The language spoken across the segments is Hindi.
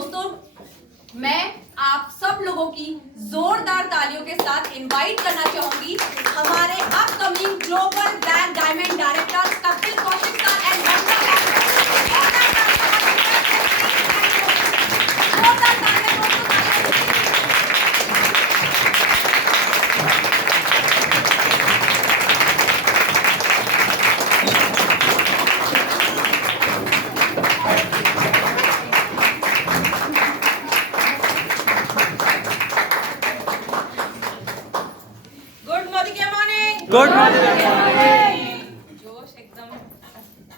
दोस्तों, मैं आप सब लोगों की जोरदार तालियों के साथ इनवाइट करना चाहूंगी हमारे upcoming global brand diamond director Kapil Kaushik sir and good morning. जोश एकदम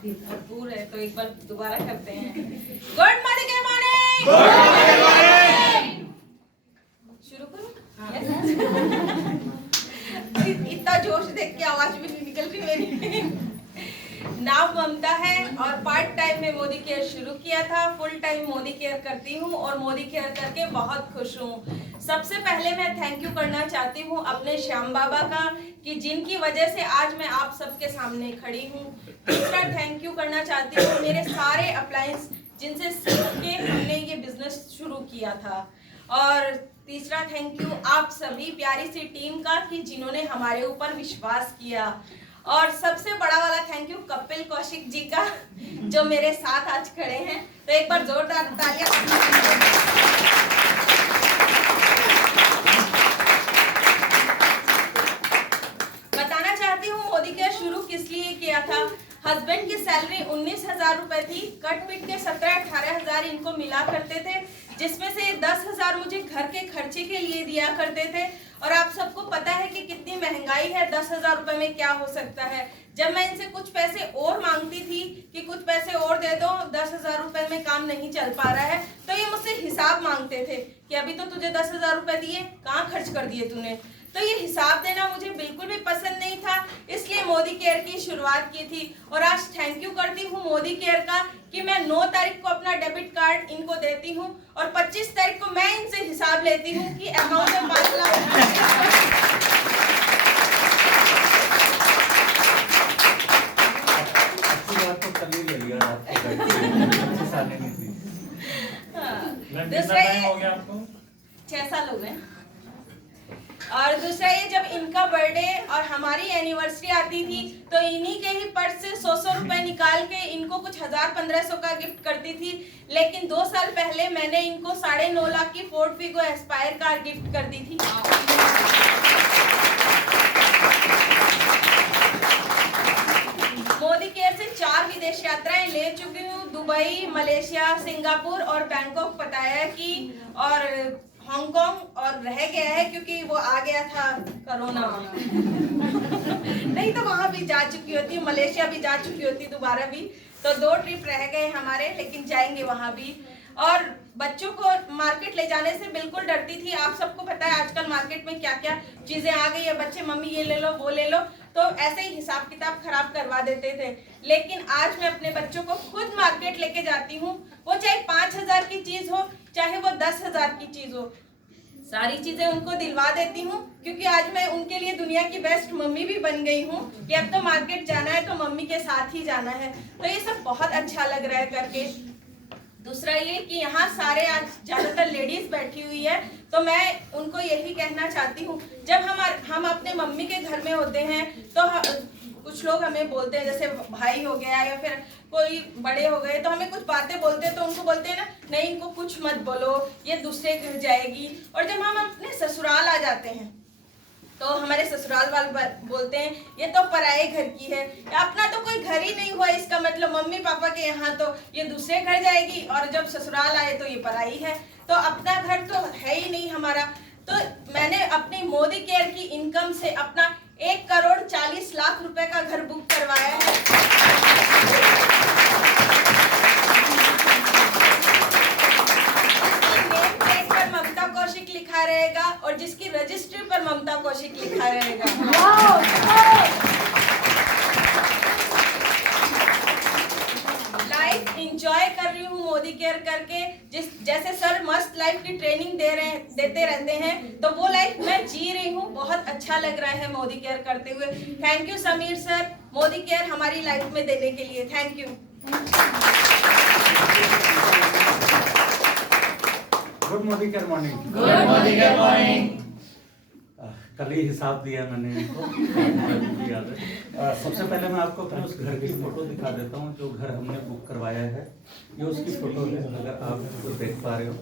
भरपूर है, तो एक बार दोबारा करते हैं। Good morning. शुरू करो। इतना जोश देख के आवाज भी नहीं निकल रही मेरी। नाम ममता है और पार्ट टाइम में मोदी केयर शुरू किया था। फुल टाइम मोदी केयर करती हूँ और मोदी केयर करके बहुत खुश हूँ। सबसे पहले मैं थैंक यू करना चाहती हूँ अपने श्याम बाबा का, कि जिनकी वजह से आज मैं आप सबके सामने खड़ी हूँ। दूसरा थैंक यू करना चाहती हूँ मेरे सारे अप्लायंस जिनसे सीख के हमने ये बिजनेस शुरू किया था। और तीसरा थैंक यू आप सभी प्यारी सी टीम का, कि जिन्होंने हमारे ऊपर विश्वास किया। और सबसे बड़ा वाला थैंक यू कपिल कौशिक जी का, जो मेरे साथ आज खड़े हैं। तो एक बार जोरदार तालियां। बताना चाहती हूँ मोदी केयर शुरू किस लिए किया था। हस्बैंड की सैलरी 19,000 रुपए थी। कट पिट के 17-18 हजार इनको मिला करते थे, जिसमें से 10,000 मुझे घर के खर्चे के लिए दिया करते थे। और आप सबको पता है कि कितनी महंगाई है, 10,000 रुपए में क्या हो सकता है। जब मैं इनसे कुछ पैसे और मांगती थी कि कुछ पैसे और दे दो, 10,000 रुपए में काम नहीं चल पा रहा है, तो ये मुझसे हिसाब मांगते थे कि अभी तो तुझे 10,000 रुपए दिए, कहाँ खर्च कर दिए तूने। तो ये हिसाब देना मुझे बिल्कुल भी पसंद नहीं था, इसलिए मोदी केयर की शुरुआत की थी। और आज थैंक यू करती हूँ मोदी केयर का, कि मैं 9 तारीख को अपना डेबिट कार्ड इनको देती हूँ और 25 तारीख को मैं इनसे हिसाब लेती हूँ कि अकाउंट में 5 लाख। दूसरा 6 साल हो गए। और दूसरा ये, जब इनका बर्थडे और हमारी एनिवर्सरी आती थी तो इन्हीं के ही पर्स से 100 रुपए निकाल के इनको कुछ 1000-1500 का गिफ्ट करती थी। लेकिन 2 साल पहले मैंने इनको 9.5 लाख की Ford Figo Aspire car gift कर दी थी। मोदी केयर से 4 विदेश यात्राएं ले चुकी हूँ, दुबई, मलेशिया, सिंगापुर और बैंकॉक, पटाया की और हांगकांग, और रह गया है क्योंकि वो आ गया था कोरोना। नहीं तो वहां भी जा चुकी होती, मलेशिया भी जा चुकी होती दोबारा भी। तो 2 ट्रिप रह गए हमारे, लेकिन जाएंगे वहां भी। और बच्चों को मार्केट ले जाने से बिल्कुल डरती थी। आप सबको पता है आजकल मार्केट में क्या क्या चीजें आ गई है। बच्चे मम्मी ये ले लो, वो ले लो, तो ऐसे ही हिसाब किताब खराब करवा देते थे। लेकिन आज मैं अपने बच्चों को खुद मार्केट लेके जाती हूँ, वो चाहे 5,000 की चीज हो, चाहे वो 10,000 की चीज हो, सारी चीजें उनको दिलवा देती हूँ। क्योंकि आज मैं उनके लिए दुनिया की बेस्ट मम्मी भी बन गई हूँ, कि अब तो मार्केट जाना है तो मम्मी के साथ ही जाना है। तो ये सब बहुत अच्छा लग रहा है करके। दूसरा ये कि यहाँ सारे आज ज्यादातर लेडीज बैठी हुई है, तो मैं उनको यही कहना चाहती हूँ, जब हम अपने मम्मी के घर में होते हैं तो कुछ लोग हमें बोलते हैं, जैसे भाई हो गया या फिर कोई बड़े हो गए, तो हमें कुछ बातें बोलते हैं, तो उनको बोलते हैं ना, नहीं इनको कुछ मत बोलो, ये दूसरे घर जाएगी। और जब हम अपने ससुराल आ जाते हैं तो हमारे ससुराल वाले बोलते हैं ये तो पराये घर की है। अपना तो कोई घर ही नहीं हुआ, इसका मतलब मम्मी पापा के यहाँ तो ये दूसरे घर जाएगी, और जब ससुराल आए तो ये पराई है। तो अपना घर तो है ही नहीं हमारा। तो मैंने अपनी मोदी केयर की इनकम से अपना 1,40,00,000 रुपए का घर बुक करवाया है। नेम प्लेट पर ममता कौशिक लिखा रहेगा और जिसकी रजिस्ट्री पर ममता कौशिक लिखा रहेगा। लाइफ इंजॉय कर रही हूँ मोदी केयर करके। जैसे सर मस्त लाइफ की ट्रेनिंग देते रहते हैं, तो वो लाइफ मैं जी रही हूँ। बहुत अच्छा लग रहा है मोदी केयर करते हुए। Thank you Sameer sir, Modi care हमारी लाइफ में देने के लिए। Thank you. Good Modi care morning. Good morning good morning. कल ही हिसाब दिया मैंने इनको, याद है। सबसे पहले मैं आपको अपने उस घर की फोटो दिखा देता हूँ जो घर हमने बुक करवाया है। ये उसकी फोटो है, अगर आप उसको देख पा रहे हो।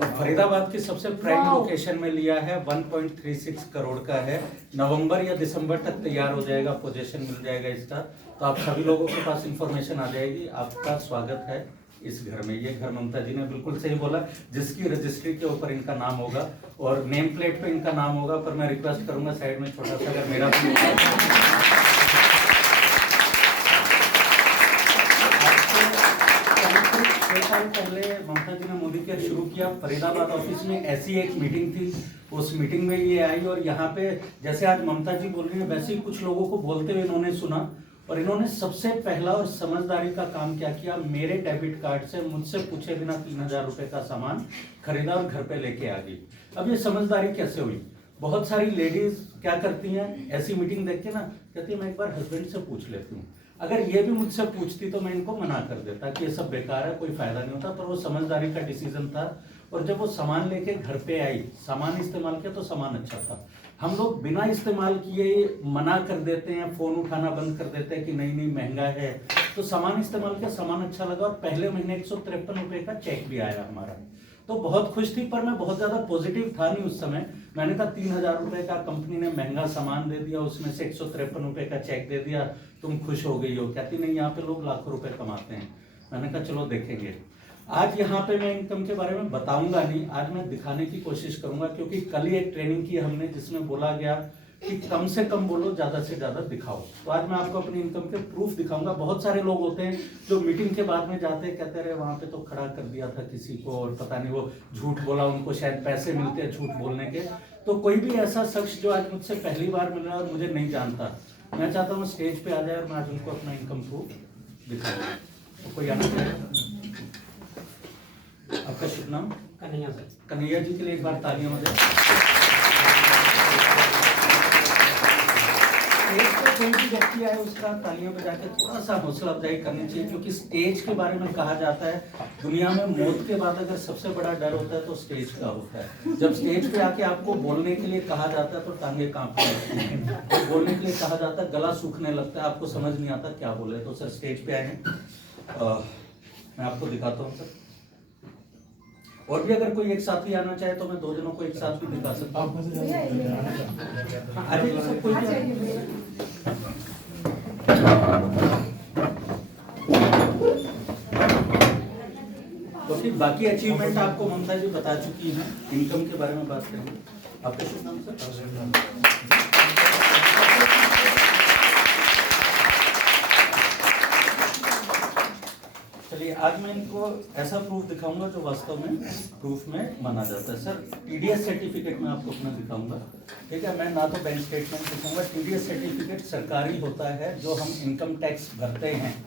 और फरीदाबाद की सबसे प्राइम लोकेशन में लिया है, 1.36 करोड़ का है। नवंबर या दिसंबर तक तैयार हो जाएगा, पोजीशन मिल जाएगा इसका। तो आप सभी लोगों के पास इंफॉर्मेशन आ जाएगी। आपका स्वागत है इस घर में। ये घर ममता जी ने बिल्कुल सही बोला, जिसकी रजिस्ट्री के ऊपर इनका नाम होगा और नेम प्लेट पे इनका नाम होगा। पर मैं रिक्वेस्ट करूंगा साइड में छोटा सा अगर मेरा भी होगा। 6 साल पहले ममता जी ने मोदी केयर शुरू किया। फरीदाबाद ऑफिस में ऐसी एक मीटिंग थी, उस मीटिंग में ये आई और यहाँ पे जैसे आज ममता जी बोल रही है वैसे ही कुछ लोगों को बोलते हुए इन्होंने सुना। और इन्होंने सबसे पहला और समझदारी का काम क्या किया, मेरे डेबिट कार्ड से मुझसे पूछे बिना 3000 रुपए का सामान खरीदा और घर पे लेके आ गई। अब ये समझदारी कैसे हुई? बहुत सारी लेडीज क्या करती हैं, ऐसी मीटिंग देख के ना कहती है मैं एक बार हस्बैंड से पूछ लेती हूँ। अगर ये भी मुझसे पूछती तो मैं इनको मना कर देता कि ये सब बेकार है, कोई फायदा नहीं होता। पर वो समझदारी का डिसीजन था। और जब वो सामान लेके घर पे आई, सामान इस्तेमाल किया तो सामान अच्छा था। हम लोग बिना इस्तेमाल किए मना कर देते हैं, फोन उठाना बंद कर देते हैं कि नहीं नहीं महंगा है। तो सामान इस्तेमाल किया, सामान अच्छा लगा और पहले महीने 153 रुपए का चेक भी आया हमारा। तो बहुत खुश थी, पर मैं बहुत ज्यादा पॉजिटिव था नहीं उस समय। मैंने कहा 3000 रुपए का कंपनी ने महंगा सामान दे दिया, उसमें से 153 रुपए का चेक दे दिया, तुम खुश हो गई हो? कहती नहीं, यहाँ पे लोग लाखों रुपए कमाते हैं। मैंने कहा चलो देखेंगे। आज यहाँ पे मैं इनकम के बारे में बताऊंगा नहीं, आज मैं दिखाने की कोशिश करूंगा, क्योंकि कल ही एक ट्रेनिंग की हमने जिसमें बोला गया कि कम से कम बोलो, ज्यादा से ज्यादा दिखाओ। तो आज मैं आपको अपनी इनकम के प्रूफ दिखाऊंगा। बहुत सारे लोग होते हैं जो मीटिंग के बाद में जाते हैं, कहते रहे वहां पे तो खड़ा कर दिया था किसी को और पता नहीं वो झूठ बोला, उनको शायद पैसे मिलते हैं झूठ बोलने के। तो कोई भी ऐसा शख्स जो आज मुझसे पहली बार मिल रहा है और मुझे नहीं जानता, मैं चाहता हूँ स्टेज पे आ जाए और मैं आज उनको अपना इनकम प्रूफ दिखाऊंगा। तो कोई आना चाहिए? आपका शुभ नाम? कन्हैया सर। कन्हैया जी के लिए एक बार तालियां हो जाए। स्टेज पे कोई भी व्यक्ति आए उसका तालियां बजा के थोड़ा सा हौसला अफजाई करनी चाहिए, क्योंकि स्टेज के बारे में कहा जाता है दुनिया में मौत के बाद अगर सबसे बड़ा डर होता है तो स्टेज का होता है। जब स्टेज पे आके आपको बोलने के लिए कहा जाता है तो टांगे कांपने लगती हैं, और बोलने के लिए कहा जाता है गला सूखने लगता है, आपको समझ नहीं आता क्या बोले। तो सर स्टेज पे आए हैं, मैं आपको दिखाता हूँ सर। और भी अगर कोई एक साथी आना चाहे तो मैं 2 जनों को एक साथ भी दिखा सकता हूँ। आगे सब कोई क्योंकि बाकी अचीवमेंट आपको ममता जी बता चुकी हैं। इनकम के बारे में बात करेंगे। आपका शुभ नाम सर? चलिए आज मैं इनको ऐसा प्रूफ दिखाऊंगा जो वास्तव में प्रूफ में माना जाता है। सर टीडीएस सर्टिफिकेट मैं आपको अपना दिखाऊंगा, ठीक है? मैं ना तो बैंक स्टेटमेंट दिखाऊंगा। टीडीएस सर्टिफिकेट सरकारी होता है, जो हम इनकम टैक्स भरते हैं,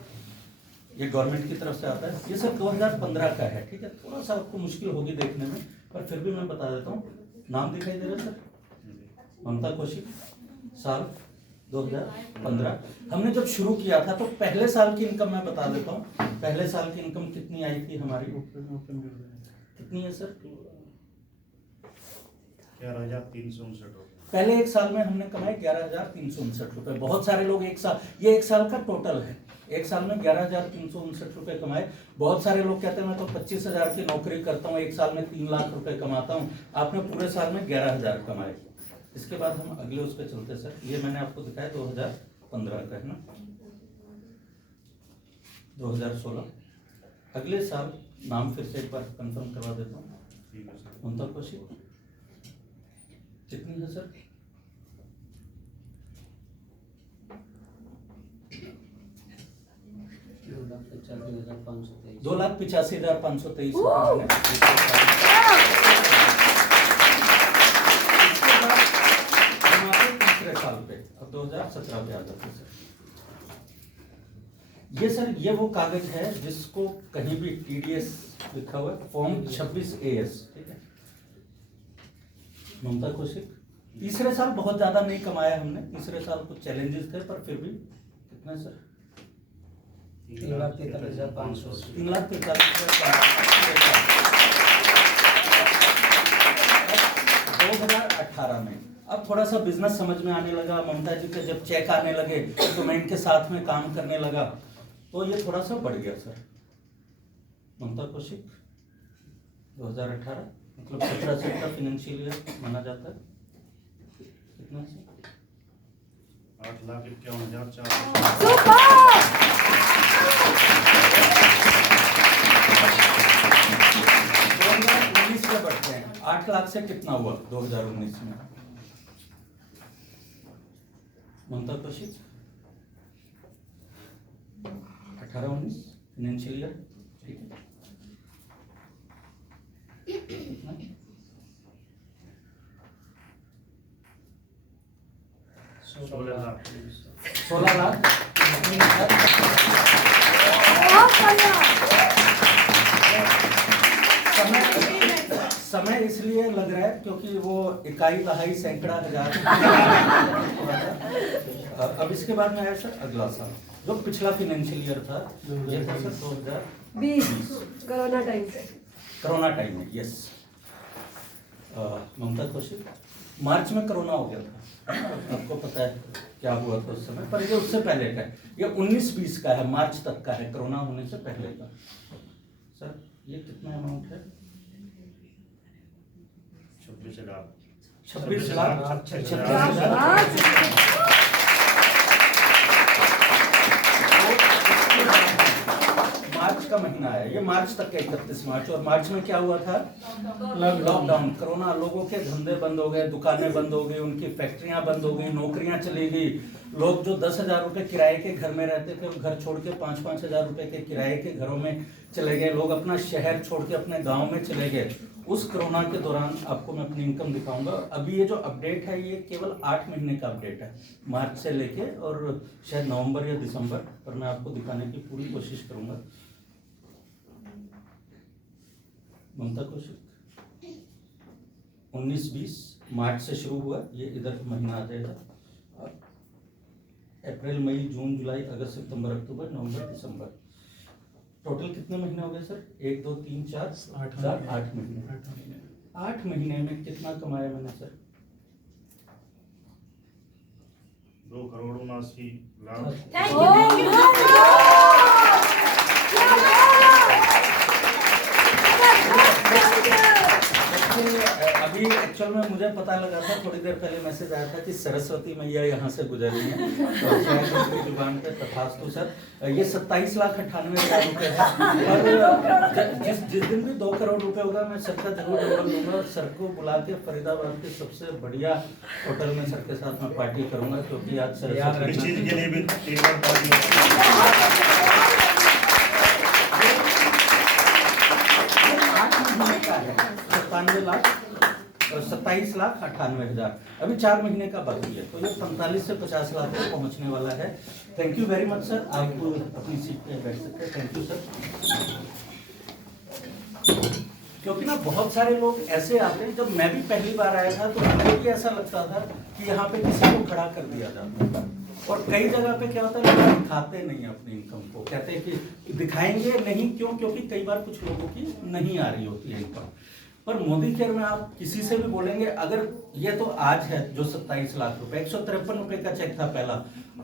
ये गवर्नमेंट की तरफ से आता है। ये सर 2015 का है, ठीक है? थोड़ा सा आपको मुश्किल होगी देखने में, पर फिर भी मैं बता देता हूँ। नाम दिखाई दे रहा है सर? ममता कौशिक। साल 2015। हमने जब शुरू किया था तो पहले साल की इनकम मैं बता देता हूँ। पहले साल की इनकम कितनी आई थी हमारी? कितनी है सर? 11,359 रुपये। पहले एक साल में हमने कमाए 11,359 रुपए। बहुत सारे लोग एक साल, ये एक साल का टोटल है, एक साल में 11,359 रुपए कमाए। बहुत सारे लोग कहते हैं मैं तो 25,000 की नौकरी करता हूँ, एक साल में 3 लाख रुपए कमाता हूँ। आपने पूरे साल में 11,000 कमाए। इसके बाद हम अगले उस पर चलते सर। ये मैंने आपको दिखाया 2015 का है ना, 2016। अगले साल नाम फिर से एक बार कंफर्म करवा देता हूँ। ठीक है सर। ममता कौशिक। कितनी है सर? 2,85,523 तीसरे साल पे, अब 2017 पे आ जाते सर। ये सर ये वो कागज है जिसको कहीं भी टीडीएस लिखा हुआ है, फॉर्म 26AS, ठीक है? ममता कौशिक। तीसरे साल बहुत ज्यादा नहीं कमाया हमने, तीसरे साल कुछ चैलेंजेस थे, पर फिर भी कितना सर? 3,43,500। 3,43,500। में। अब थोड़ा सा बिजनेस समझ में आने लगा, ममता जी के जब चेक आने लगे तो मैं इनके साथ में काम करने लगा, तो ये थोड़ा सा बढ़ गया सर। ममता कौशिक 2018 मतलब 17 से का फाइनेंशियल ईयर माना जाता है। कितना से 8,51,400। 2019 के बढ़ते हैं, 8 लाख से कितना हुआ 2019 में? ममता कौशिक 18-19 फाइनेंशियल ईयर, ठीक है। कितना? 16 लाख। समय इसलिए लग रहा है क्योंकि वो इकाई दहाई सैकड़ा हजार। अब इसके बाद में आया सर अगला साल, जो पिछला फाइनेंशियल ईयर था, ये था सर 2020 कोरोना टाइम से। कोरोना टाइम में, यस। ममता कौशिक मार्च में कोरोना हो गया था, आपको पता है क्या हुआ था उस समय, पर ये उससे पहले का है, ये 19-20 का है, मार्च तक का है, कोरोना होने से पहले का। सर ये कितना अमाउंट है? 26 लाख। 26 लाख। 26 मार्च का महीना है, ये मार्च तक का 31 मार्च। और मार्च में क्या हुआ था? लॉकडाउन, कोरोना, लोगों के धंधे बंद हो गए, दुकानें बंद हो गई, उनकी फैक्ट्रियां बंद हो गई, नौकरियां चली गई। लोग जो 10,000 रुपए किराए के घर में रहते थे, वो घर छोड़ के 5-5 हजार रुपए के किराए के घरों में चले गए। लोग अपना शहर छोड़ के अपने गाँव में चले गए। उस कोरोना के दौरान आपको मैं अपनी इनकम दिखाऊंगा। अभी ये जो अपडेट है ये केवल 8 महीने का अपडेट है, मार्च से लेके और शायद नवंबर या दिसंबर, पर मैं आपको दिखाने की पूरी कोशिश करूंगा। ममता कौशिक 19-20 मार्च से शुरू हुआ, ये इधर महीना आ जाएगा। अप्रैल, मई, जून, जुलाई, अगस्त, सितंबर, अक्टूबर, नवंबर, दिसंबर, टोटल कितने महीने हो गए सर? 1, 2, 3, 4, 8 महीने। 8 महीने में कितना कमाया मैंने सर? 2,79,00,000। Thank you. अभी एक्चुअल में मुझे पता लगा था, थोड़ी देर पहले मैसेज आया था कि सरस्वती मैया यहाँ से गुजर रही हैं, तो शायद उनकी जुबान पे तथास्तु सर। ये 27,98,000 रुपए है। और जिस दिन भी 2 करोड़ रुपए होगा मैं सर का जरूर नंबर लूंगा और सर को बुला के फरीदाबाद के सबसे बढ़िया होटल में सर के साथ में पार्टी करूंगा, क्योंकि आज सर इस चीज के लिए भी 3 बार 27,98,000, अभी 4 महीने का बाकी है, तो ये 45 से 50 लाख तक पहुंचने वाला है। Thank you very much sir, आप अपनी सीट पे बैठ सकते हैं। Thank you sir. क्योंकि ना बहुत सारे लोग ऐसे आते हैं, जब मैं भी पहली बार आया था तो मुझे भी ऐसा लगता था कि यहाँ पे किसी को खड़ा कर दिया जाता है। और कई जगह पे क्या होता है, लोग दिखाते नहीं है अपनी इनकम को, कहते हैं कि दिखाएंगे नहीं, क्यों? क्योंकि कई बार कुछ लोगों की नहीं आ रही होती है इनकम। पर मोदी केयर में आप किसी से भी बोलेंगे, अगर ये तो आज है जो 27 लाख रुपए, 153 रुपए का चेक था पहला,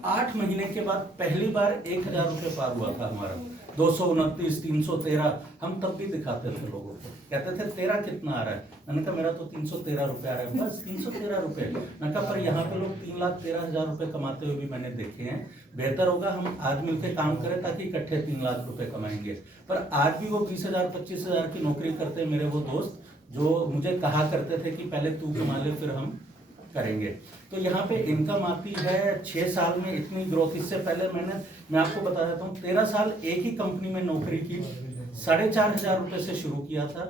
8 महीने के बाद पहली बार 1,000 रुपए पार हुआ था हमारा, 229, 313। हम तब भी दिखाते थे लोगों को, कहते थे तेरा कितना आ रहा है? मैंने कहा मेरा तो 313 रुपए आ रहा है, बस 313 रुपए। मैंने कहा पर यहाँ पे लोग 3,13,000 रुपए कमाते हुए भी मैंने देखे हैं। बेहतर होगा हम आज मिलकर काम करें ताकि इकट्ठे 3 लाख रुपए कमाएंगे। पर आज भी वो 20,000 25,000 की नौकरी करते मेरे वो दोस्त जो मुझे कहा करते थे कि पहले तू कमा ले फिर हम करेंगे। तो यहाँ पे इनकम आती है 6 साल में इतनी ग्रोथ। इससे पहले मैं आपको बता देता हूँ, 13 साल एक ही कंपनी में नौकरी की, 4,500 रुपए से शुरू किया था,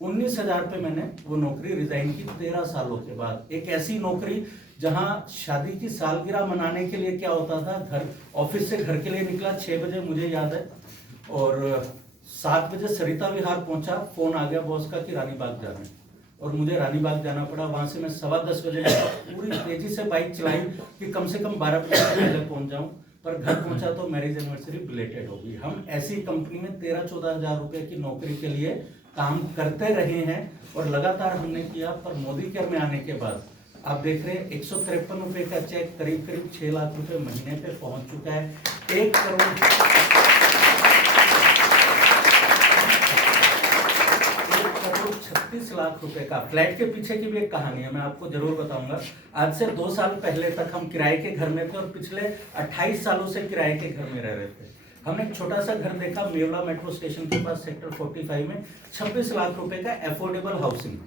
19,000 पे मैंने वो नौकरी रिजाइन की 13 सालों के बाद। एक ऐसी नौकरी जहाँ शादी की सालगिरह मनाने के लिए क्या होता था, घर ऑफिस से घर के लिए निकला 6 बजे मुझे याद है, और 7 बजे सरिता विहार पहुंचा, फोन आ गया बॉस का कि रानीबाग जाना है, और मुझे रानीबाग जाना पड़ा। वहां से मैं 10:15 बजे पूरी तेजी से बाइक चलाई कि कम से कम 12 बजे से पहले पहुंच जाऊं, पर घर पहुंचा तो मैरिज एनिवर्सरी बिलेटेड हो गई। हम ऐसी कंपनी में 13-14 हजार रुपए की नौकरी के लिए काम करते रहे हैं और लगातार हमने किया। पर मोदी केयर में आने के बाद आप देख रहे हैं 153 रुपए का चेक करीब करीब 6 लाख रुपए महीने पे पहुंच चुका है। 1 करोड़ 36 लाख रुपए का फ्लैट के पीछे की भी एक कहानी है, मैं आपको जरूर बताऊंगा। आज से 2 साल पहले तक हम किराए के घर में थे और पिछले 28 सालों से किराए के घर में रह रहे थे। हमने एक छोटा सा घर देखा मेवला मेट्रो स्टेशन के पास सेक्टर 45 में, 26 लाख रुपए का एफोर्डेबल हाउसिंग।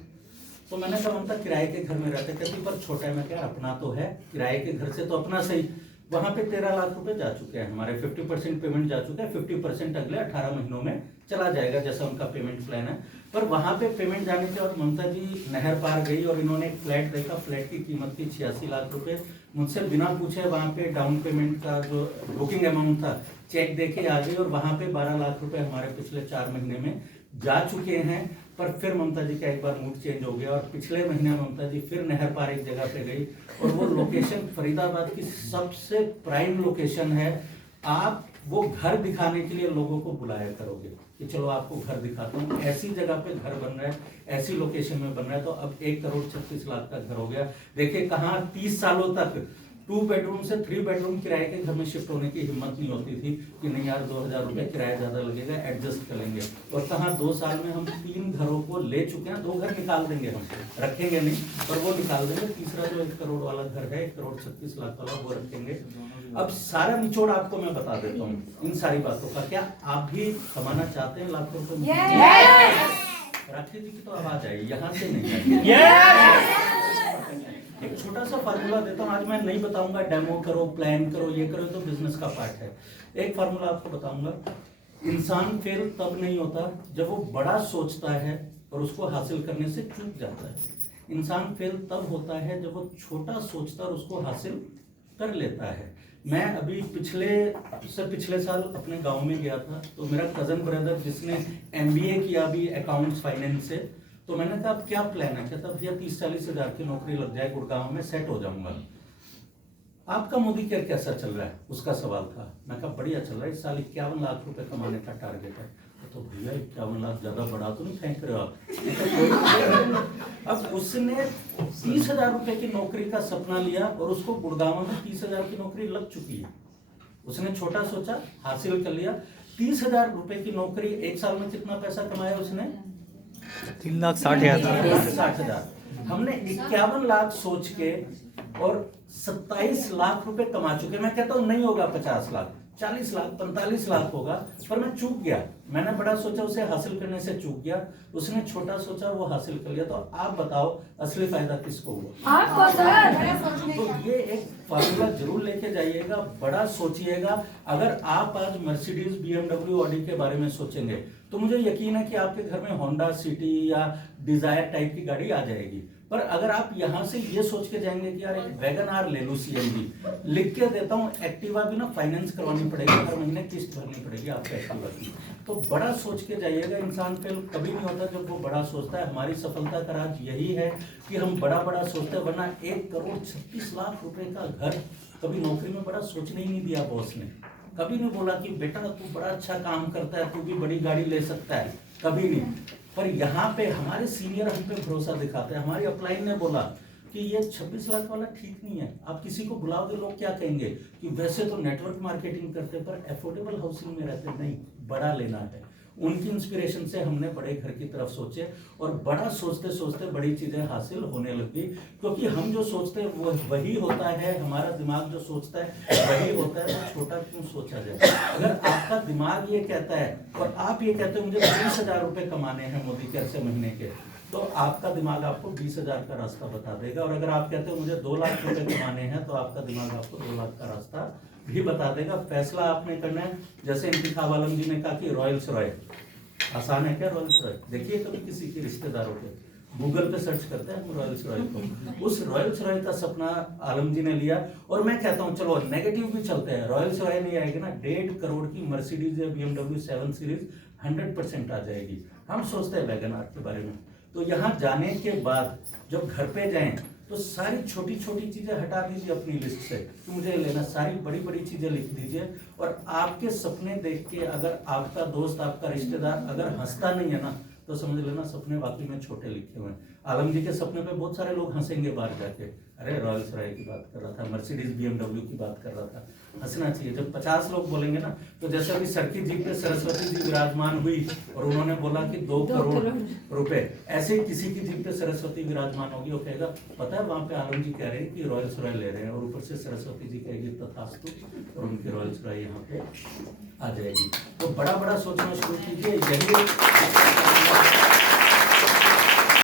तो मैंने कहा ममता किराए के घर में रहते, कहती पर छोटा है। मैं क्या अपना तो है, किराए के घर से तो अपना सही। वहां पे 13 लाख रुपए जा चुके हैं हमारे, 50% पेमेंट जा चुका है, 50% अगले 18 महीनों में चला जाएगा जैसा उनका पेमेंट प्लान है। पर वहां पे पेमेंट जाने के बाद ममता जी नहर पार गई और इन्होंने एक फ्लैट देखा, फ्लैट की कीमत थी 86 लाख रुपए। मुझसे बिना पूछे वहां पे डाउन पेमेंट का जो बुकिंग अमाउंट था चेक देके आ गई और वहां पे 12 लाख रुपए हमारे पिछले 4 महीने में जा चुके हैं। पर फिर ममता जी का एक बार मूड चेंज हो गया और पिछले महीने ममता जी फिर नहर पार एक जगह पे गई और वो लोकेशन फरीदाबाद की सबसे प्राइम लोकेशन है। आप वो घर दिखाने के लिए लोगों को बुलाया करोगे कि चलो आपको घर दिखाता हूँ, ऐसी जगह पे घर बन रहा है, ऐसी लोकेशन में बन रहा है। तो अब 1 करोड़ 36 लाख का घर हो गया। देखिए कहाँ 30 सालों तक 2 बेडरूम से 3 बेडरूम किराए के घर में शिफ्ट होने की हिम्मत नहीं होती थी कि नहीं यार 2000 रुपए किराया ज्यादा लगेगा, एडजस्ट कर लेंगे। और कहाँ 2 साल में हम 3 घरों को ले चुके हैं। 2 घर निकाल देंगे, हम रखेंगे नहीं पर वो निकाल देंगे। तीसरा जो 1 करोड़ वाला घर है, 1 करोड़ 36 लाख वाला, वो रखेंगे। अब सारा निचोड़ आपको मैं बता देता हूँ इन सारी बातों का। क्या आप भी कमाना चाहते हैं लाखों रुपए? राखी जी की तो आवाज आई, यहाँ से नहीं आई। एक छोटा सा फार्मूला देता हूँ, आज मैं नहीं बताऊंगा डेमो करो, प्लान करो, ये करो, तो बिजनेस का पार्ट है। एक फार्मूला आपको बताऊंगा। इंसान फेल तब नहीं होता जब वो बड़ा सोचता है और उसको हासिल करने से चूक जाता है। इंसान फेल तब होता है जब वो छोटा सोचता है और उसको हासिल कर लेता है। मैं अभी पिछले साल अपने गांव में गया था, तो मेरा कजन ब्रदर जिसने MBA किया अभी अकाउंट्स फाइनेंस से, तो मैंने कहा अब क्या प्लान है? कहता भैया 30-40 हजार की नौकरी लग जाए, गुड़गांव में सेट हो जाऊंगा। आपका मोदी केयर कैसा चल रहा है, उसका सवाल था। मैं कहा बढ़िया चल रहा है, इस साल 51 लाख रुपए कमाने का टारगेट है। तो भैया 51 लाख ज्यादा बड़ा तो नहीं फेंक रहे हो आप? अब उसने 30,000 रुपए की नौकरी का सपना लिया और उसको गुड़गांव में 30,000 की नौकरी लग चुकी है। उसने छोटा सोचा, हासिल कर लिया। 30,000 रुपए की नौकरी, 1 साल में कितना पैसा कमाया उसने? 3,60,000। हमने 51 लाख सोच के और 27 लाख रुपए कमा चुके। मैं कहता हूं नहीं होगा 50 लाख, 40 लाख, 45 लाख होगा, पर मैं चूक गया। मैंने बड़ा सोचा, उसे हासिल करने से चूक गया। उसने छोटा सोचा, वो हासिल कर लिया। तो आप बताओ असली फायदा किसको हुआ? आपको सर। तो ये एक फार्मूला जरूर लेके जाइएगा, बड़ा सोचिएगा। अगर आप आज मर्सिडीज, BMW, ऑडी के बारे में सोचेंगे तो मुझे यकीन है कि आपके घर में होंडा सिटी या डिजायर टाइप की गाड़ी आ जाएगी। पर अगर आप यहाँ से ये सोच के जाएंगे कि यार एक वैगन आर ले लूं, CNG लिख के देता हूँ, एक्टिवा भी ना फाइनेंस करवानी पड़ेगी, हर महीने किस्त भरनी पड़ेगी आपको एक्टिवा की। तो बड़ा सोच के जाइएगा। इंसान फेल कभी नहीं होता जब वो बड़ा सोचता है। हमारी सफलता का राज यही है कि हम बड़ा बड़ा सोचते हैं, वरना 1 करोड़ 36 लाख रुपए का घर, कभी नौकरी में बड़ा सोचने ही नहीं दिया बॉस ने। कभी नहीं बोला कि बेटा तू बड़ा अच्छा काम करता है, तू भी बड़ी गाड़ी ले सकता है, कभी नहीं। पर यहाँ पे हमारे सीनियर हम पे भरोसा दिखाते हैं। हमारी अपलाइन ने बोला कि ये 26 लाख वाला ठीक नहीं है। आप किसी को बुलाओगे, लोग क्या कहेंगे कि वैसे तो नेटवर्क मार्केटिंग करते पर अफोर्डेबल हाउसिंग में रहते, नहीं, बड़ा लेना है। उनकी इंस्पिरेशन से हमने बड़े घर की तरफ सोचे और बड़ा सोचते सोचते बड़ी चीजें हासिल होने लगी। क्योंकि हम जो सोचते हैं वो वही होता है, हमारा दिमाग जो सोचता है वही होता है। तो छोटा क्यों सोचा जाए? अगर आपका दिमाग ये कहता है और आप ये कहते हो मुझे 20,000 रुपए कमाने हैं मोदी केयर से महीने के, तो आपका दिमाग आपको 20,000 का रास्ता बता देगा। और अगर आप कहते हो मुझे 2 लाख रुपए कमाने हैं, तो आपका दिमाग आपको 2 लाख का रास्ता भी बता देगा। फैसला आपने करना है। जैसे इंतखाब आलम जी ने कहा कि रॉयल्स रॉय आसान है क्या? रॉयल्स रॉय देखिए कभी किसी के रिश्तेदारों के, गूगल पे सर्च करते हैं हम रॉयल्स रॉय को। उस रॉयल्स रॉय का सपना आलम जी ने लिया। और मैं कहता हूँ चलो नेगेटिव भी चलते हैं, रॉयल्स रॉय नहीं आएगी ना, 1.5 करोड़ की मर्सिडीज या BMW 7 सीरीज 100% आ जाएगी। हम सोचते हैं वैगन आर के बारे में। तो यहाँ जाने के बाद जब घर पे जाएं तो सारी छोटी छोटी चीजें हटा दीजिए अपनी लिस्ट से कि मुझे लेना, सारी बड़ी बड़ी चीजें लिख दीजिए। और आपके सपने देख के अगर आपका दोस्त, आपका रिश्तेदार अगर हंसता नहीं है ना, तो समझ लेना सपने वाकई में छोटे लिखे हुए हैं। आलम जी के सपने पे बहुत सारे लोग हंसेंगे बाहर जाके, अरे रॉयल्स रॉय की बात कर रहा था, मर्सिडीज BMW की बात कर रहा था। हंसना चाहिए जब 50 लोग बोलेंगे ना। तो जैसे अभी सर की जीप पे सरस्वती जी विराजमान हुई और उन्होंने बोला कि 2 करोड़ रुपए, ऐसे ही किसी की जीप पे सरस्वती विराजमान होगी, वो कहेगा पता है वहां पे आलम जी कह रहे हैं कि रॉयल्स रॉय ले रहे हैं, और ऊपर से सरस्वती जी कहेगी तथास्तु, और उनकी रॉयल्स रॉय यहाँ पे आ जाएगी। तो बड़ा बड़ा सोचना शुरू कीजिए, यही